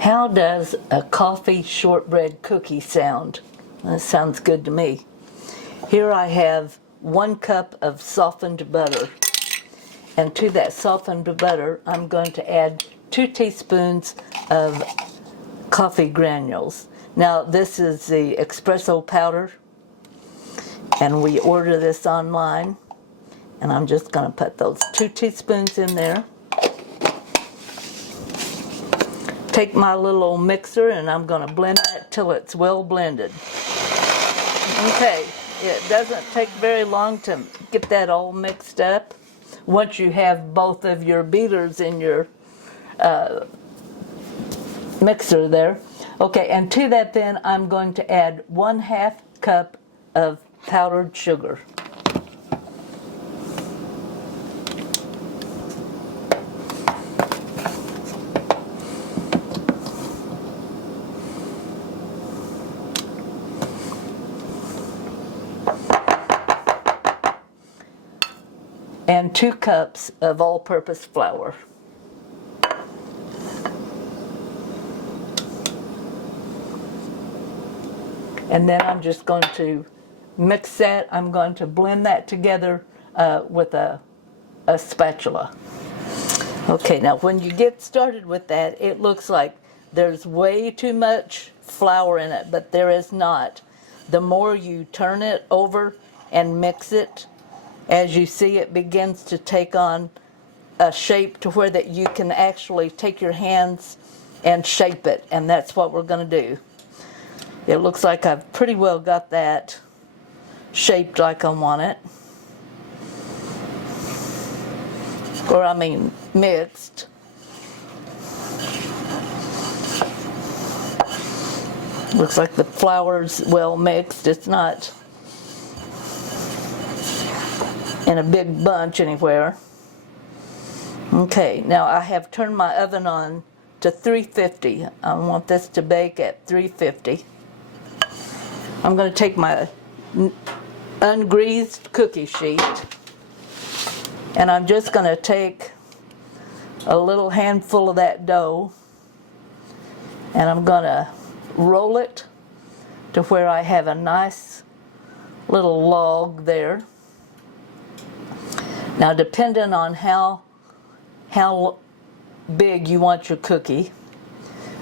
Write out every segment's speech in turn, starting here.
How does a coffee shortbread cookie sound? That sounds good to me. Here I have 1 cup of softened butter. And to that softened butter, I'm going to add 2 teaspoons of coffee granules. Now, this is the espresso powder, and we order this online. And I'm just going to put those 2 teaspoons in there. Take my little old mixer and I'm going to blend that till it's well blended. Okay, it doesn't take very long to get that all mixed up once you have both of your beaters in your mixer there. Okay, and to that then I'm going to add 1/2 cup of powdered sugar. And 2 cups of all-purpose flour. And then I'm just going to mix that. I'm going to blend that together with a spatula. Okay, now when you get started with that, it looks like there's way too much flour in it, but there is not. The more you turn it over and mix it, as you see, it begins to take on a shape to where that you can actually take your hands and shape it, and that's what we're going to do. It looks like I've pretty well got that shaped like I want it. Or I mean mixed. Looks like the flour's well mixed. It's not in a big bunch anywhere. Okay, now I have turned my oven on to 350. I want this to bake at 350. I'm going to take my ungreased cookie sheet and I'm just going to take a little handful of that dough and I'm going to roll it to where I have a nice little log there. Now, depending on how big you want your cookie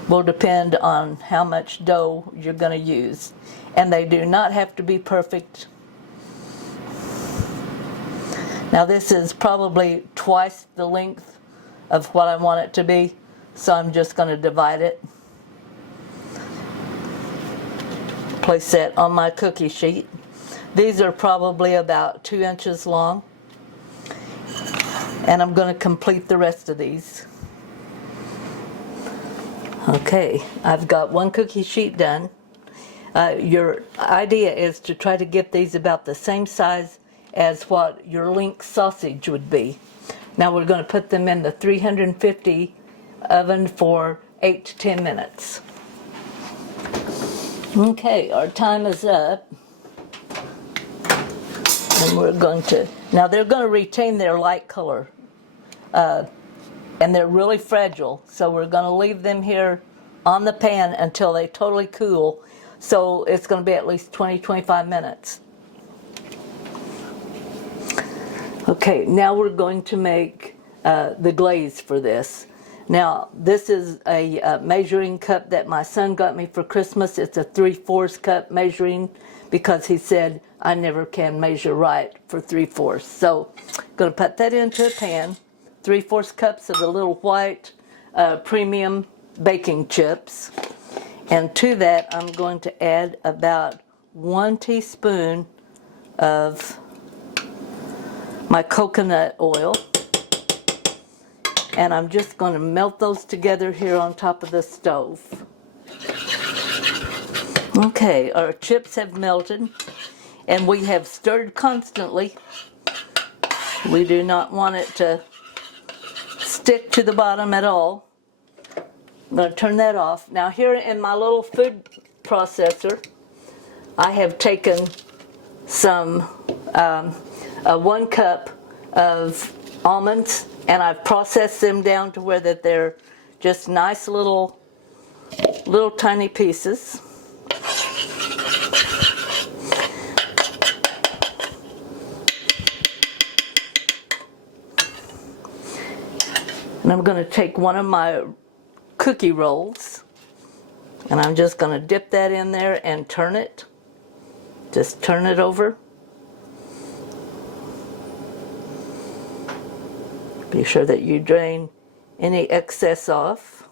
will depend on how much dough you're going to use. And they do not have to be perfect. Now, this is probably twice the length of what I want it to be, so I'm just going to divide it. Place that on my cookie sheet. These are probably about 2 inches long. And I'm going to complete the rest of these. Okay, I've got 1 cookie sheet done. Your idea is to try to get these about the same size as what your link sausage would be. Now we're going to put them in the 350 oven for 8 to 10 minutes. Okay, our time is up. And we're going to, now they're going to retain their light color. And they're really fragile, so we're going to leave them here on the pan until they totally cool. So it's going to be at least 20-25 minutes. Okay, now we're going to make the glaze for this. Now, this is a measuring cup that my son got me for Christmas. It's a 3/4 cup measuring because he said I never can measure right for 3/4. So I'm going to put that into a pan. 3/4 cups of the little white premium baking chips. And to that, I'm going to add about 1 teaspoon of my coconut oil. And I'm just going to melt those together here on top of the stove. Okay, our chips have melted. And we have stirred constantly. We do not want it to stick to the bottom at all. I'm going to turn that off. Now here in my little food processor, I have taken some 1 cup of almonds and I've processed them down to where that they're just nice little little tiny pieces. And I'm going to take one of my cookie rolls and I'm just going to dip that in there and turn it. Just turn it over. Be sure that you drain any excess off.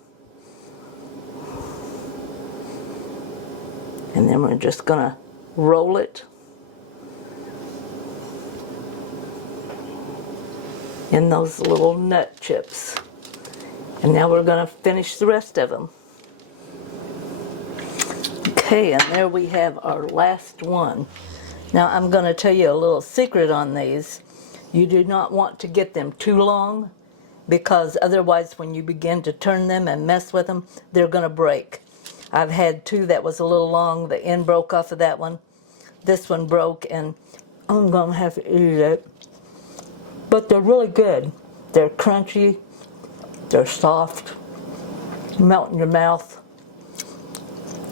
And then we're just going to roll it in those little nut chips. And now we're going to finish the rest of them. Okay, and there we have our last one. Now I'm going to tell you a little secret on these. You do not want to get them too long, because otherwise when you begin to turn them and mess with them, they're going to break. I've had two that was a little long. The end broke off of that one. This one broke, and I'm going to have to eat it. But they're really good. They're crunchy. They're soft. Melt in your mouth.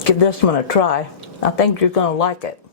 Give this one a try. I think you're going to like it.